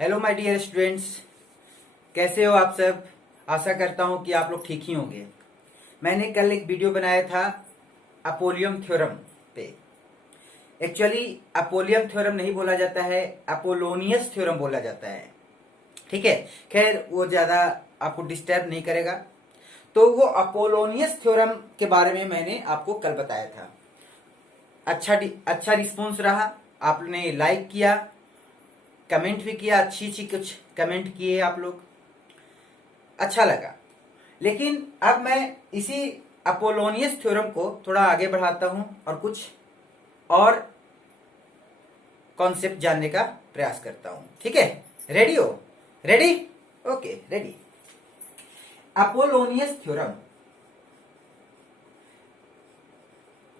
Hello my dear students, कैसे हो आप सब। आशा करता हूं कि आप लोग ठीक ही होंगे। मैंने कल एक वीडियो बनाया था अपोलियम थ्योरम पे। एक्चुअली अपोलियम थ्योरम नहीं बोला जाता है, अपोलोनियस थ्योरम बोला जाता है। ठीक है, खैर वो ज्यादा आपको डिस्टर्ब नहीं करेगा। तो वो अपोलोनियस थ्योरम के बारे में मैंने आपको कल बताया था। अच्छा रिस्पॉन्स रहा, आपने लाइक किया, कमेंट भी किया, अच्छी अच्छी कुछ कमेंट किए आप लोग, अच्छा लगा। लेकिन अब मैं इसी अपोलोनियस थ्योरम को थोड़ा आगे बढ़ाता हूं और कुछ और कॉन्सेप्ट जानने का प्रयास करता हूं। ठीक है, रेडी हो? Ready? Okay, ready. Apollonius theorem,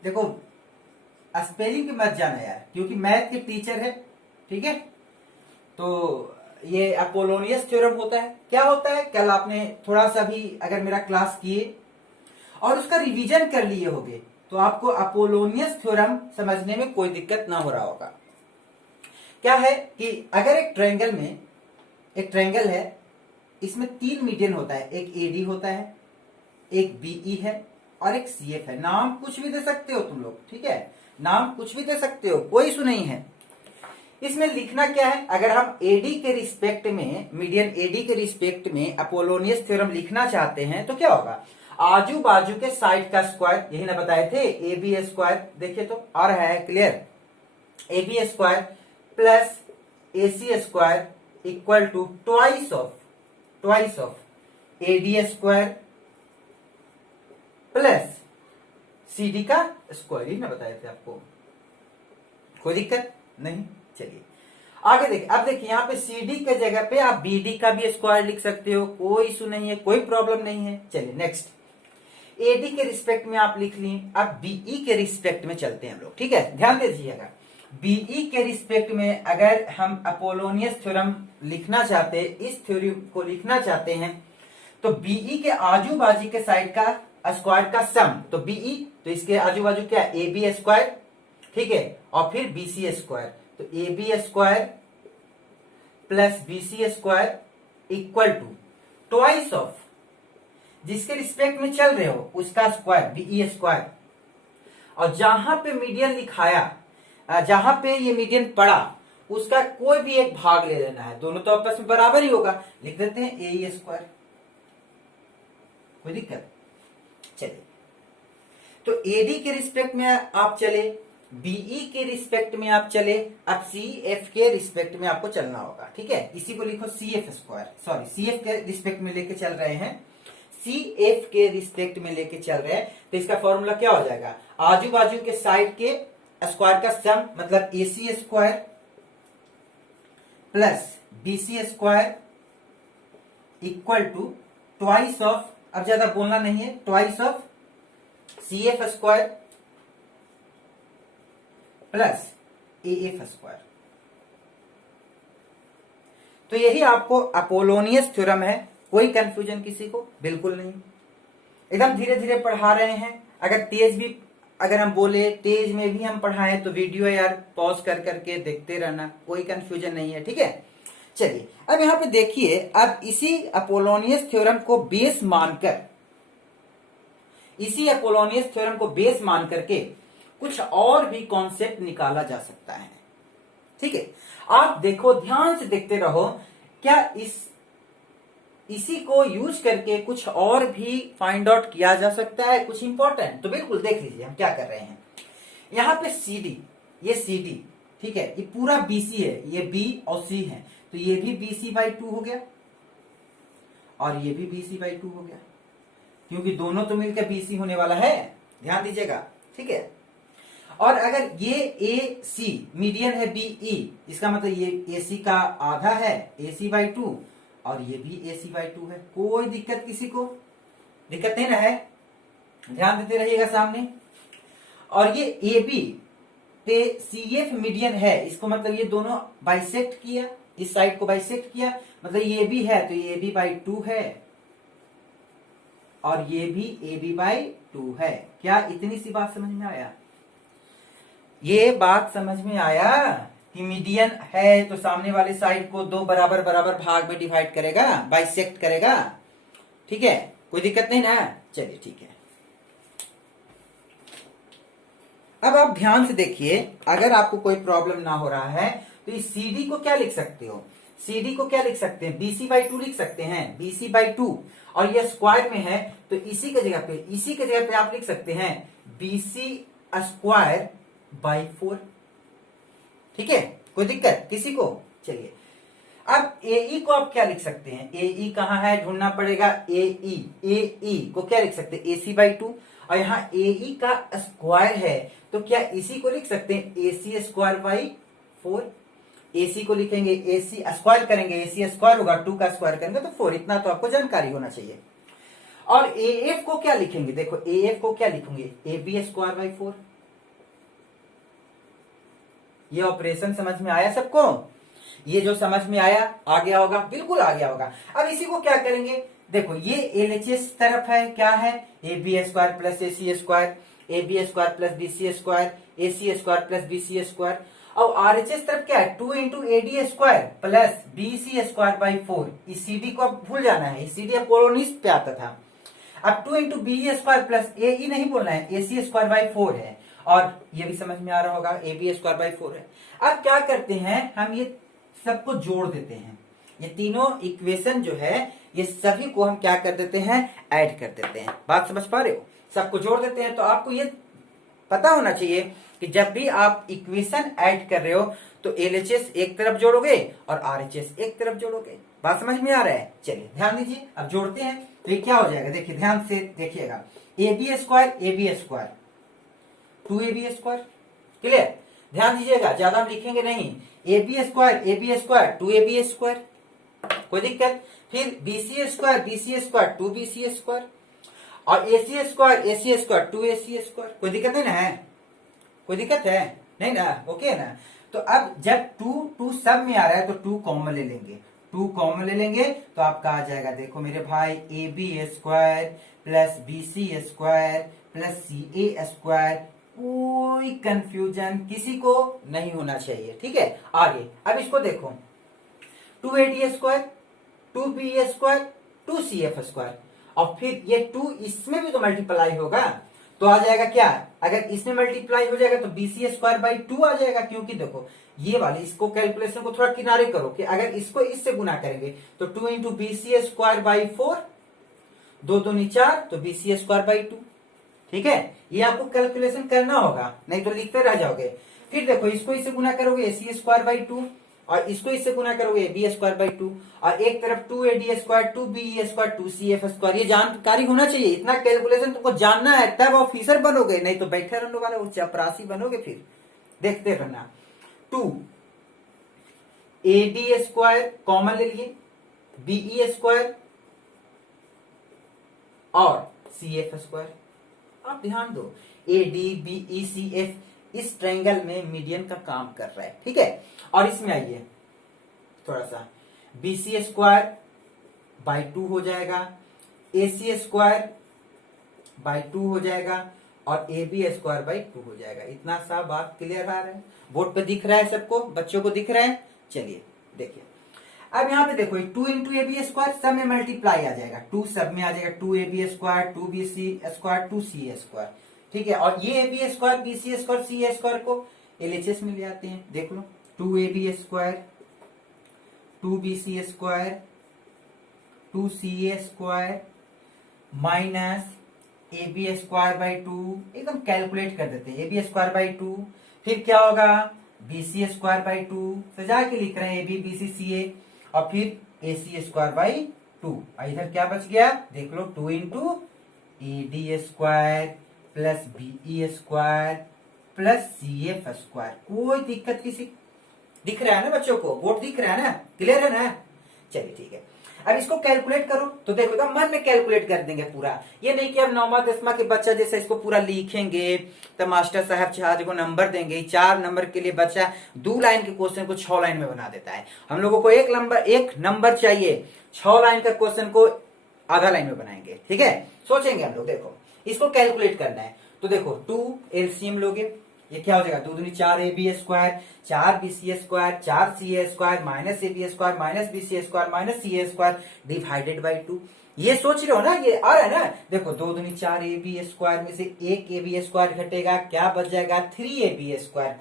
देखो स्पेलिंग की मत जाना यार, क्योंकि मैथ के टीचर है। ठीक है, तो ये अपोलोनियस थ्योरम होता है। क्या होता है, कल आपने थोड़ा सा भी अगर मेरा क्लास किए और उसका रिवीजन कर लिए होगे तो आपको अपोलोनियस थ्योरम समझने में कोई दिक्कत ना हो रहा होगा। क्या है कि अगर एक ट्रायंगल है, इसमें 3 मीडियन होता है। एक एडी होता है, एक बीई है और एक सीएफ है। नाम कुछ भी दे सकते हो तुम लोग, ठीक है, नाम कुछ भी दे सकते हो, कोई इशू नहीं है। इसमें लिखना क्या है, अगर हम एडी के रिस्पेक्ट में, मीडियन एडी के रिस्पेक्ट में अपोलोनियस थ्योरम लिखना चाहते हैं तो क्या होगा, आजू बाजू के साइड का स्क्वायर, यही ना बताए थे, ए बी स्क्वायर। देखिए तो आ रहा है clear, A B square plus A C square equal to twice of A D square plus C D का स्क्वायर। ही ना बताए थे आपको, कोई दिक्कत नहीं। चलिए आगे देखिए। अब देखिए यहाँ पे सी डी के जगह पे आप बी डी का भी स्क्वायर लिख सकते हो, कोई इशू नहीं है, कोई प्रॉब्लम नहीं है। चलिए नेक्स्ट, एडी के रिस्पेक्ट में आप लिख लिए। अब बीई के रिस्पेक्ट में चलते हैं हम लोग। ठीक है, ध्यान दे दीजिएगा, बीई के रिस्पेक्ट में अगर हम अपोलोनियस थ्योरम लिखना चाहते हैं, इस थ्योरी को लिखना चाहते हैं, तो बीई के आजू बाजू के साइड का स्क्वायर का सम, तो बीई तो इसके आजू बाजू क्या, ए बी स्क्वायर, ठीक है, और फिर बीसी स्क्वायर, तो A B square plus BC square equal to twice of जिसके रिस्पेक्ट में चल रहे हो उसका स्क्वायर, बीई स्क्वायर। और जहां पे मीडियन लिखाया, जहां पे ये मीडियन पड़ा, उसका कोई भी एक भाग ले लेना है। दोनों तो आपस में बराबर ही होगा, लिख देते हैं ए स्क्वायर, कोई दिक्कत। चलिए, तो एडी के रिस्पेक्ट में आप चले, बीई के रिस्पेक्ट में आप चले, अब सी एफ के रिस्पेक्ट में आपको चलना होगा। ठीक है, इसी को लिखो C F square, sorry C F के रिस्पेक्ट में लेके चल रहे हैं, सी एफ के रिस्पेक्ट में लेके चल रहे हैं। तो इसका फॉर्मूला क्या हो जाएगा, आजू बाजू के साइड के स्क्वायर का सम, मतलब A C square plus BC square equal to twice of, अब ज्यादा बोलना नहीं है, twice of C F square plus A F square. तो यही आपको अपोलोनियस थ्योरम है। कोई कंफ्यूजन किसी को? बिल्कुल नहीं, एकदम धीरे धीरे पढ़ा रहे हैं। अगर हम बोले तेज में भी हम पढ़ाएं तो वीडियो यार पॉज कर करके देखते रहना, कोई कंफ्यूजन नहीं है। ठीक है, चलिए अब यहां पे देखिए, अब इसी अपोलोनियस थ्योरम को बेस मानकर के कुछ और भी कॉन्सेप्ट निकाला जा सकता है। ठीक है, आप देखो, ध्यान से देखते रहो, क्या इसी को यूज करके कुछ और भी फाइंड आउट किया जा सकता है, कुछ इंपॉर्टेंट। तो बिल्कुल देख लीजिए हम क्या कर रहे हैं। यहां पे CD, ये CD, ठीक है, ये पूरा BC है, ये B और C है, तो ये भी BC/2 हो गया और ये भी BC/2 हो गया, क्योंकि दोनों तो मिलकर BC होने वाला है, ध्यान दीजिएगा। ठीक है, और अगर ये AC मीडियन है BE, इसका मतलब ये AC का आधा है, AC/2, और ये भी AC/2 है। कोई दिक्कत किसी को? दिक्कत नहीं ना है, ध्यान देते रहिएगा सामने। और ये AB पे CF मीडियन है, इसको मतलब ये दोनों बाइसेक्ट किया, इस साइड को बाइसेक्ट किया, मतलब ये भी है तो ये AB/2 है और ये भी AB/2 है। क्या इतनी सी बात समझ में आया? ये बात समझ में आया? कि मीडियन है तो सामने वाले साइड को दो बराबर बराबर भाग में डिवाइड करेगा, बाइसेक्ट करेगा। ठीक है, कोई दिक्कत नहीं ना। चलिए ठीक है, अब आप ध्यान से देखिए, अगर आपको कोई प्रॉब्लम ना हो रहा है तो इस CD को क्या लिख सकते हो, CD को क्या लिख सकते हैं, BC/2 लिख सकते हैं, BC/2। और ये स्क्वायर में है तो इसी के जगह पे आप लिख सकते हैं BC²/4। ठीक है, कोई दिक्कत किसी को। चलिए, अब AE को आप क्या लिख सकते हैं, AE कहां है, ढूंढना पड़ेगा। AE को क्या लिख सकते हैं, AC/2। और यहाँ AE का स्क्वायर है तो क्या इसी को लिख सकते हैं AC²/4। AC को लिखेंगे, AC स्क्वायर करेंगे, AC स्क्वायर होगा, 2 का स्क्वायर करेंगे तो 4। इतना तो आपको जानकारी होना चाहिए। और AF को क्या लिखेंगे, देखो AF को क्या लिखेंगे, AB²/4। ये ऑपरेशन समझ में आया सबको, ये जो समझ में आया, आ गया होगा, बिल्कुल आ गया होगा। अब इसी को क्या करेंगे, देखो ये LHS तरफ है, क्या है, AB² plus AC square, AB² plus BC square, AC square plus BC square. और RHS तरफ क्या है, 2 into AD square plus BC²/4। इस CD को अब भूल जाना है, इस CD अब कोलोनिस्ट पे आता था। अब 2 into BE square plus AE नहीं बोलना है, AC²/4 है। और ये भी समझ में आ रहा होगा, AB²/4 है। अब क्या करते हैं, हम ये सबको जोड़ देते हैं, ये तीनों इक्वेशन जो है ये सभी को हम क्या कर देते हैं, ऐड कर देते हैं। बात समझ पा रहे हो, सबको जोड़ देते हैं। तो आपको ये पता होना चाहिए कि जब भी आप इक्वेशन ऐड कर रहे हो तो LHS एक तरफ जोड़ोगे और RHS एक तरफ जोड़ोगे। बात समझ में आ रहा है। चलिए ध्यान दीजिए, अब जोड़ते हैं तो ये क्या हो जाएगा, देखिए ध्यान से देखिएगा, AB², 2AB²। क्लियर, ध्यान दीजिएगा, ज्यादा हम लिखेंगे नहीं। AB², 2AB², कोई दिक्कत। फिर BC², 2BC²। और AC², 2AC², कोई दिक्कत नहीं ना है, कोई दिक्कत है नहीं ना, ओके है ना। तो अब जब 2 सब में आ रहा है तो 2 कॉमन ले लेंगे, 2 कॉमन ले लेंगे तो आपका आ जाएगा, देखो मेरे भाई, AB² plus BC² plus CA²। कोई कंफ्यूजन किसी को नहीं होना चाहिए, ठीक है। आगे अब इसको देखो, 2AD², 2BE², 2CF²। और फिर ये 2 इसमें भी तो मल्टीप्लाई होगा तो आ जाएगा क्या, अगर इसमें मल्टीप्लाई हो जाएगा तो BC²/2 आ जाएगा। क्योंकि देखो ये वाली, इसको कैलकुलेशन को थोड़ा किनारे करो कि अगर इसको इससे गुना करेंगे तो 2 इंटू BC²/4, 2 दूनी 4 तो BC²/2। ठीक है, ये आपको कैलकुलेशन करना होगा, नहीं तो लिखते रह जाओगे। फिर देखो इसको इससे गुना करोगे AC²/2 और इसको इससे गुना करोगे AB²/2। और एक तरफ 2AD², 2BE², 2CF²। ये जानकारी होना चाहिए, इतना कैलकुलेशन तुमको जानना है, तब ऑफिसर बनोगे, नहीं तो बैठे रहने वाले वो चपरासी बनोगे। फिर देखते रहना, 2AD² कॉमन ले लिए, BE² और CF²। आप ध्यान दो, ADBECF इस ट्रायंगल में मीडियन का काम कर रहा है, ठीक है। और इसमें आइए थोड़ा सा, BC²/2 हो जाएगा, AC²/2 हो जाएगा और AB²/2 हो जाएगा। इतना सा बात क्लियर आ रहा है, बोर्ड पे दिख रहा है सबको, बच्चों को दिख रहा है। चलिए देखिए, अब यहाँ पे देखो 2 इंटू AB² सब में मल्टीप्लाई आ जाएगा, 2 सब में आ जाएगा, 2AB², 2BC², 2CA²। ठीक है, और ये AB², BC², CA² को LHS में ले आते हैं, देख लो, 2AB², 2BC² 2CA² minus AB²/2, एकदम कैलकुलेट कर देते हैं, AB²/2। फिर क्या होगा, BC²/2, सजा के लिख रहे हैं, AB BC CA। और फिर AC²/2। इधर क्या बच गया, देख लो, 2 into AD² plus BE² plus CF²। कोई दिक्कत किसी, दिख रहा है ना बच्चों को, बोर्ड दिख रहा है ना, क्लियर है ना। चलिए ठीक है, अब इसको कैलकुलेट करो तो देखो तो मन में कैलकुलेट कर देंगे पूरा। ये नहीं कि अब 9वां 10वां के बच्चा जैसे इसको पूरा लिखेंगे तो मास्टर साहब 4 को नंबर देंगे, 4 नंबर के लिए बच्चा 2 लाइन के क्वेश्चन को 6 लाइन में बना देता है। हम लोगों को एक नंबर चाहिए, 6 लाइन का क्वेश्चन को आधा लाइन में बनाएंगे, ठीक है। सोचेंगे हम लोग, देखो इसको कैलकुलेट करना है तो देखो 2 एलसीएम लोगे, ये क्या हो जाएगा, 2 दूनी 4 AB square, 4 BC square, 4 CA square minus AB square minus BC square minus CA square divided by 2। ये सोच रहे हो ना, ये आ रहा है ना, देखो 2 दूनी 4 AB स्क्वायर में से 1 AB स्क्वायर घटेगा, क्या बच जाएगा 3 AB स्क्वायर।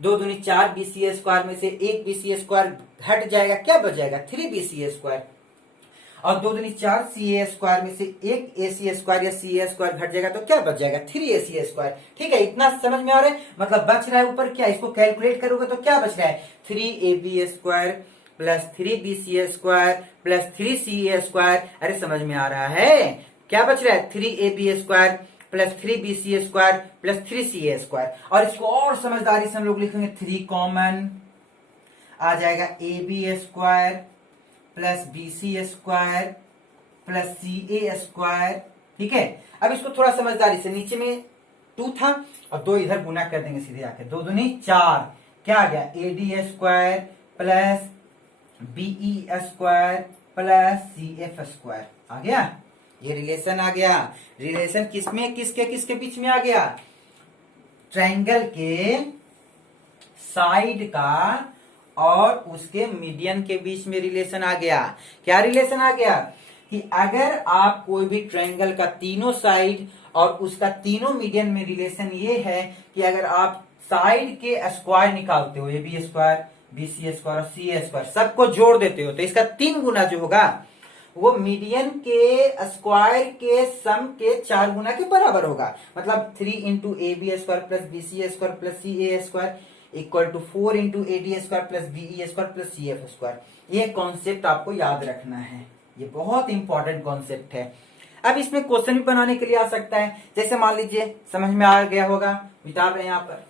2 दूनी 4 BC स्क्वायर में से 1 BC स्क्वायर हट जाएगा, क्या बच जाएगा 3 BC स्क्वायर। और 2 दूनी 4 CA स्क्वायर में से 1 AC स्क्वायर या CA स्क्वायर घट जाएगा तो क्या बच जाएगा 3 AC स्क्वायर। ठीक है, इतना समझ में आ रहा है, मतलब बच रहा है ऊपर क्या, इसको कैलकुलेट करोगे तो क्या बच रहा है 3 AB square plus 3 BC square plus 3 CA square. अरे समझ में आ रहा है, क्या बच रहा है 3 AB square plus 3 BC square plus 3 CA square. और इसको और समझदारी से हम लोग लिखेंगे 3 कॉमन आ जाएगा AB square plus BC square plus CA square. ठीक है, अब इसको थोड़ा समझदारी से, नीचे में 2 था और 2 इधर गुना कर देंगे सीधे आके, 2 दूनी 4, क्या आ गया AD square plus BE square plus CF square आ गया। ये रिलेशन आ गया, रिलेशन किसमें, किसके किसके बीच में आ गया, ट्रायंगल के साइड का और उसके मीडियन के बीच में रिलेशन आ गया। क्या रिलेशन आ गया कि अगर आप कोई भी ट्रायंगल का तीनों साइड और उसका तीनों मीडियन में रिलेशन ये है कि अगर आप साइड के स्क्वायर निकालते हो, AB स्क्वायर BC स्क्वायर और CA स्क्वायर सबको जोड़ देते हो, तो इसका 3 गुना जो होगा वो मीडियन के स्क्वायर के सम के 4 गुना के बराबर होगा। मतलब 3 into AB square plus BC square plus CA square equal to 4 into AD square plus BE square plus CF square. ये कॉन्सेप्ट आपको याद रखना है, ये बहुत इंपॉर्टेंट कॉन्सेप्ट है। अब इसमें क्वेश्चन भी बनाने के लिए आ सकता है, जैसे मान लीजिए समझ में आ गया होगा, बिता रहे हैं यहाँ पर।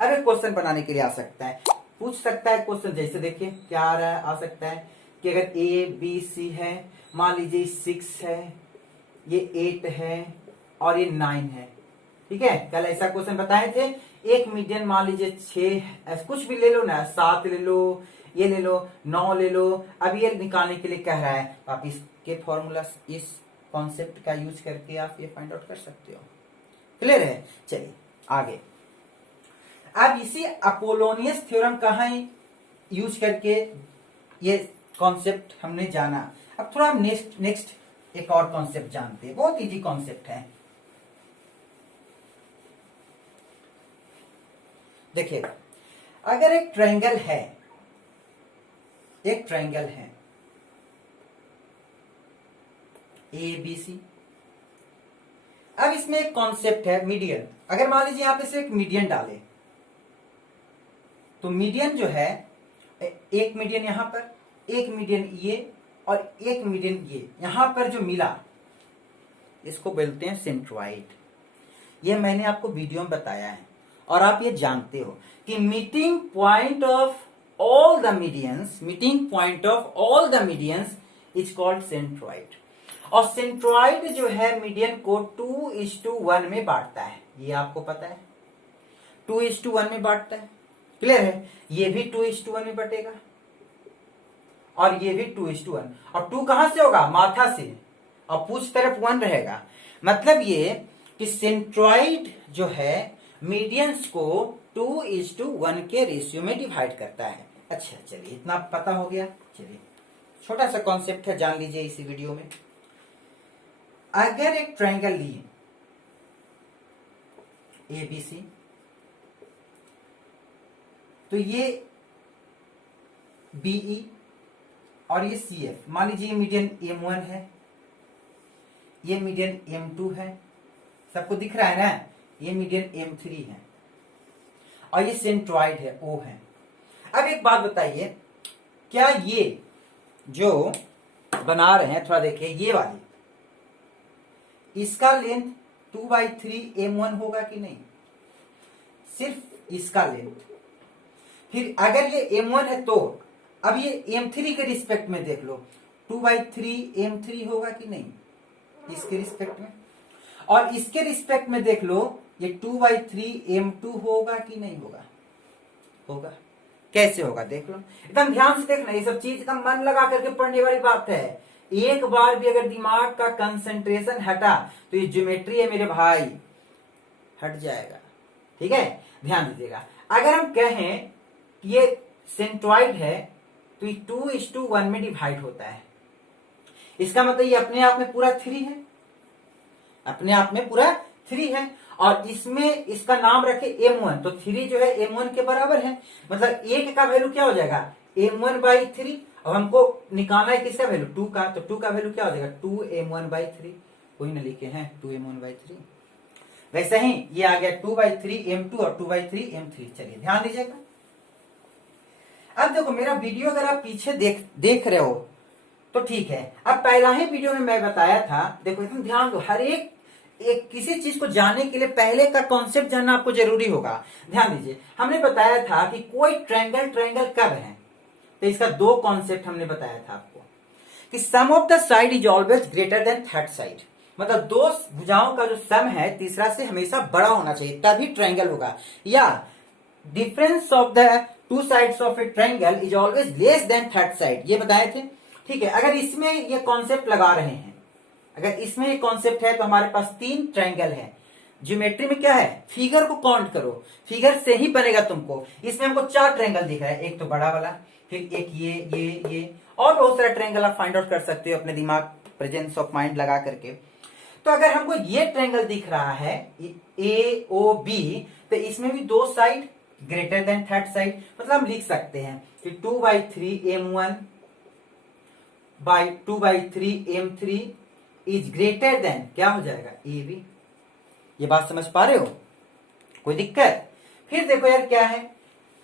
अगर क्वेश्चन बनाने के लिए आ सकता है, पूछ सकता है क्वेश्चन, जैसे देखिए क्या आ रहा है, आ सकता है कि अगर ABC है, मान लीजिए 6 है, ये 8 है और ये 9 है। ठीक है, कल ऐसा क्वेश्चन बताए थे, एक मीडियन मान लीजिए 6, कुछ भी ले लो ना, 7 ले लो, ये ले लो, 9 ले लो। अब ये निकालने के लिए कह रहा है, आप इसके फॉर्मूला, इस कॉन्सेप्ट का यूज करके आप ये फाइंड आउट कर सकते हो। क्लियर है, चलिए आगे। अब इसी अपोलोनियस थ्योरम कहाँ यूज करके ये कॉन्सेप्ट हमने जाना। अब थोड़ा हम नेक्स्ट एक और कॉन्सेप्ट जानते हैं, बहुत इजी कॉन्सेप्ट है। देखिए, अगर एक ट्रायंगल है, एक ट्रायंगल है ABC, अब इसमें एक कॉन्सेप्ट है मीडियन। अगर मान लीजिए यहां पे से एक मीडियन डाले, तो मीडियन जो है, एक मीडियन यहां पर, एक मीडियन ये और एक मीडियन ये, यहां पर जो मिला इसको बोलते हैं सेंट्रॉइड। ये मैंने आपको वीडियो में बताया है और आप ये जानते हो कि meeting point of all the medians, meeting point of all the medians is called centroid. और सेंट्रॉइड जो है मीडियन को 2:1 में बांटता है, ये आपको पता है, 2:1 में बांटता है। क्लियर है, ये भी 2:1 में बटेगा और ये भी 2:1। और 2 कहां से होगा, माथा से, और पूछ तरफ 1 रहेगा। मतलब ये कि सेंट्रॉइड जो है मीडियंस को 2:1 के रेशियो में डिवाइड करता है। अच्छा चलिए, इतना पता हो गया। चलिए, छोटा सा कॉन्सेप्ट है, जान लीजिए इसी वीडियो में। अगर एक ट्रायंगल लिए ABC, तो ये BE और ये CF, मान लीजिए ये मीडियन M1 है, ये मीडियन M2 है, सबको दिख रहा है ना, ये मीडियन M3 है और ये सेंट्रॉइड है, O है। अब एक बात बताइए, क्या ये जो बना रहे हैं, थोड़ा देखिए, ये वाली, इसका लेंथ 2/3 M1 होगा कि नहीं, सिर्फ इसका लेंथ। फिर अगर ये M1 है तो अब ये M3 के रिस्पेक्ट में देख लो, 2/3 M3 होगा कि नहीं इसके रिस्पेक्ट में, और इसके रिस्पेक्ट में देख लो ये 2/3 M2 होगा कि नहीं होगा, होगा। कैसे होगा देख लो, एकदम ध्यान से देखना, ये सब चीज एकदम मन लगा करके पढ़ने वाली बात है। एक बार भी अगर दिमाग का कंसंट्रेशन हटा तो ये ज्योमेट्री है मेरे भाई, हट जाएगा। ठीक है, ध्यान दीजिएगा। अगर हम कहें कि ये सेंट्रॉइड है तो ये 2:1 में डिवाइड होता है, इसका मतलब ये अपने आप में पूरा 3 है, अपने आप में पूरा 3 है। और इसमें इसका नाम रखे m1, तो 3 जो है m1 के बराबर है, मतलब 1 का वैल्यू क्या हो जाएगा m1/3। अब हमको निकालना है किसका वैल्यू, 2 का, तो 2 का वैल्यू क्या हो जाएगा 2m1/3, कोई ना लिखे हैं 2m1/3। वैसे ही ये आ गया 2/3 m2 और 2/3 m3। चलिए ध्यान दीजिएगा। अब देखो मेरा वीडियो अगर आप पीछे देख रहे हो तो ठीक है। अब पहला ही वीडियो में मैं बताया था, देखो एकदम ध्यान दो, हर एक किसी चीज को जानने के लिए पहले का कॉन्सेप्ट जानना आपको जरूरी होगा। ध्यान दीजिए, हमने बताया था कि कोई ट्रायंगल कब है, तो इसका 2 कॉन्सेप्ट हमने बताया था आपको कि sum of the side is always greater than third side, मतलब 2 भुजाओं का जो सम है तीसरा से हमेशा बड़ा होना चाहिए तभी ट्रायंगल होगा, या difference of the 2 sides of A triangle is always less than third side, ये बताए थे। ठीक है, अगर इसमें ये कॉन्सेप्ट लगा रहे हैं, अगर इसमें ये कॉन्सेप्ट है तो हमारे पास 3 ट्रायंगल है। ज्योमेट्री में क्या है, फिगर को काउंट करो, फिगर से ही बनेगा तुमको। इसमें हमको 4 ट्रायंगल दिख रहा है, एक तो बड़ा वाला, फिर एक ये और बहुत सारा ट्रायंगल आप फाइंड आउट कर सकते हो अपने दिमाग प्रेजेंस ऑफ माइंड लगा करके। तो अगर हमको ये ट्रायंगल दिख रहा है AOB, तो इसमें भी 2 side greater than third side, मतलब हम लिख सकते हैं कि 2/3 m1 by 2/3 m3 is greater than, क्या हो जाएगा AB। ये बात समझ पा रहे हो, कोई दिक्कत। फिर देखो यार क्या है,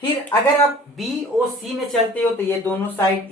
फिर अगर आप BOC में चलते हो तो ये दोनों साइड